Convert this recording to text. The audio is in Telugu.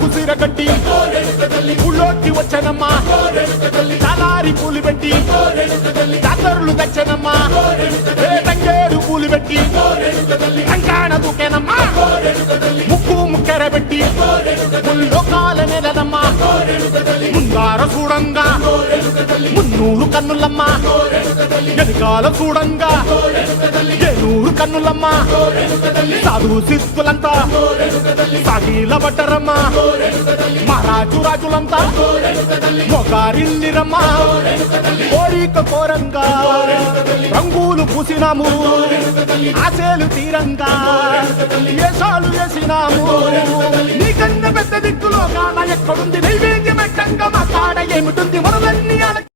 కుసిరగట్టి ఊళ్ళోకి వచ్చనమ్మా చాలారి పూలు పెట్టి జాతరులు తెచ్చనమ్మా తంగేడు పూలు పెట్టి కంకాణ దూకేనమ్మా ముక్కు ముక్కెర పెట్టి ముల్లోకాల నెలనమ్మా ముందార చూడంగా మున్నూరు కన్నులమ్మా వెనుకాల చూడంగా ఏనూరు కన్నులమ్మా సాధు శిస్తులంతా సాగిల బట్టరమ్మా మహారాజు రాజులంతా మొగారిల్లిరమ్మా కోరిక కోరంగా రంగులు పూసినాము ఆశలు తీరంగా వేషాలు వేసినాము నీకన్నా పెద్ద దిక్కులో కాన ఎక్కడుంది నైవేద్యం ఎట్టంగా మా కాడ ఏమిటుంది మొదలన్నీ